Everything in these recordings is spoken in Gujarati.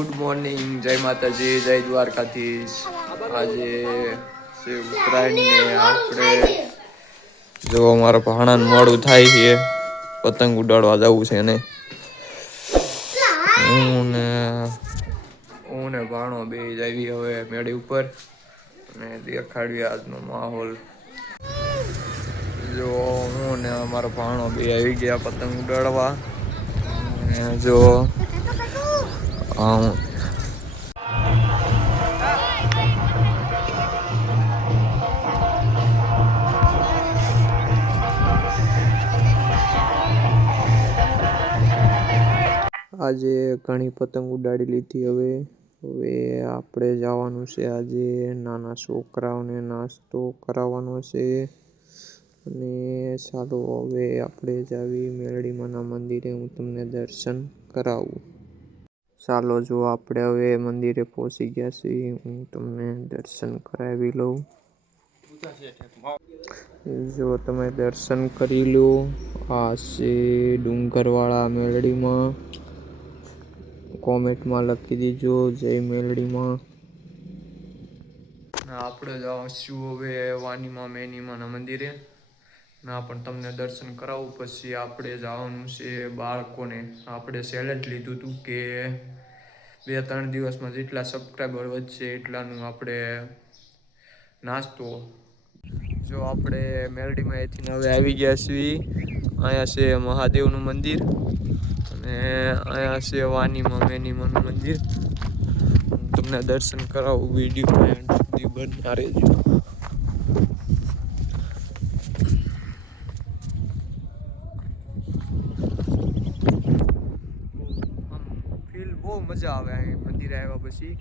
ગુડ મોર્નિંગ, જય માતાજી, જય દ્વારકાધીશ. આજે છે ઉત્તરાયણ ને આપણે જો અમારા ભાણાને મોડું થાય છે, પતંગ ઉડાડવા જવું છે ને હું ને ભાણો બે આવી હવે મેળી ઉપર અને દેખાડવી આજનો માહોલ. જો હું ને અમારો ભાણો બે આવી ગયા પતંગ ઉડાડવા. જો આજે ઘણી પતંગ ઉડાડી લીધી. હવે આપણે જવાનું છે. આજે નાના છોકરાઓને નાસ્તો કરાવવાનો છે અને ચાલો હવે આપણે જાવી મેરડીમાના મંદિરે, હું તમને દર્શન કરાવું. ચાલો જો આપણે હવે મંદિરે પહોંચી ગયા છીએ, હું તમને દર્શન કરાવી લઉં. જો તમે દર્શન કરી લો. આ છે ડુંગરવાળા મેલડીમાં. કોમેન્ટમાં લખી દીજો જય મેલડીમાં. આપણે જઈશું હવે વાનીમાં મેનીમાના મંદિરે ના પણ તમને દર્શન કરાવું. પછી આપણે જવાનું છે બાળકોને. આપણે ચેલેન્જ લીધું હતું કે 2-3 દિવસમાં જેટલા સબસ્ક્રાઈબર વધશે એટલાનું આપણે નાસ્તો. જો આપણે મેલડીમાં અહીંથી હવે આવી ગયા છીએ. અહીંયા છે મહાદેવનું મંદિર અને અહીંયા છે વાનીમાં મેનીમાનું મંદિર. હું તમને દર્શન કરાવું. વિડીયો એન્ડ સુધી બન્યા રહેજો. ફીલ બહુ મજા આવે અહીં મંદિરે આવ્યા પછી.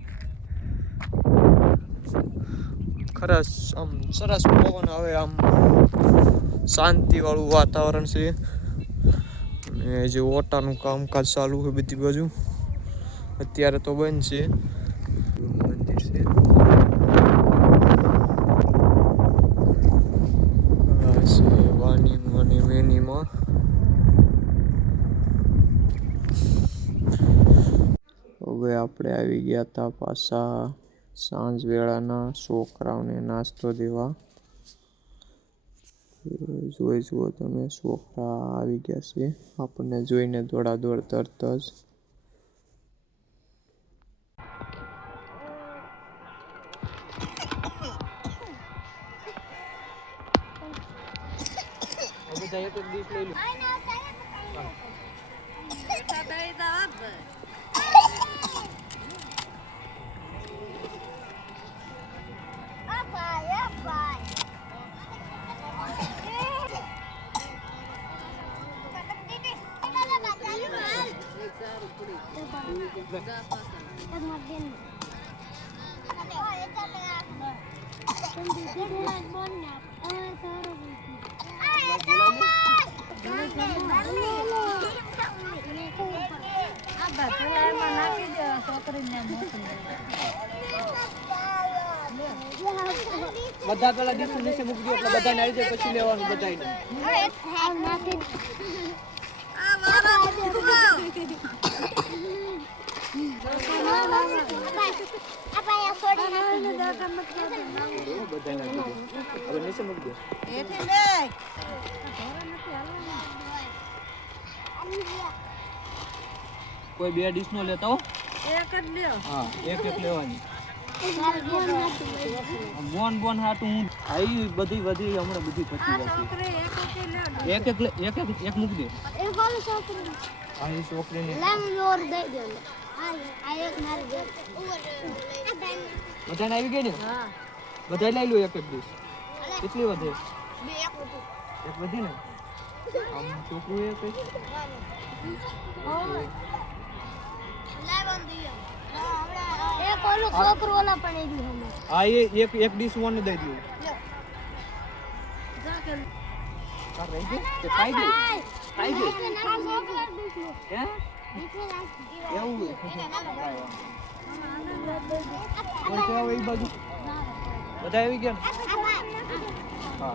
ખરસ આમ સરસ પવન આવે, આમ શાંતિવાળું વાતાવરણ છે. અને જે ઓટાનું કામકાજ ચાલુ છે બધી બાજુ, અત્યારે તો બંધ છે. મંદિર છે વાની મેનીમાં. હવે આપણે આવી ગયા હતા પાછા સાંજ વેળાના છોકરાઓને નાસ્તો દેવા. જોઈ જુઓ તમે, છોકરા આવી ગયા છે. આપણને જોઈને દોડાદોડ તરત જ. બધા પેલા દિવસો નીચે મૂકી દો એટલે બધાને આવી જાય, પછી લેવાનું બધાને. હવે નીચે મૂકી દો. કોઈ બે ડીશ નો લેતા હો, એક જ લ્યો. હા, એક લેવાની. બોન હાટું હું આઈ બધી હમણાં બધી પચી જશે. એક મૂકી દે. આ છોકરીને બધાને આવી ગઈ ને? બધા લઈ લો એક ડીશ. કેટલી વધે? એક વધી ને? આમ છોકરું એક એક ડીશ વન દઈ દઉં. ખાઈ ગઈ એવું એ બાજુ બધા આવી ગયા. હા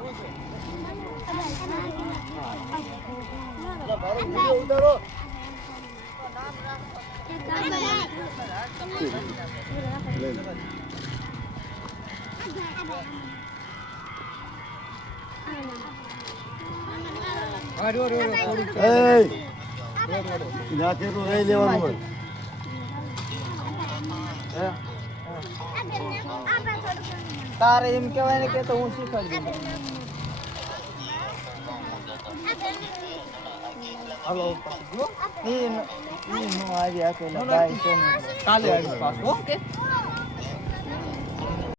તારે એમ કહેવાય ને કે તો હું શીખવાડી દઉં. હાલો ઈ નો આવી આપેલા ભાઈ છે ને કાલે આવીશ પાછું. ઓકે.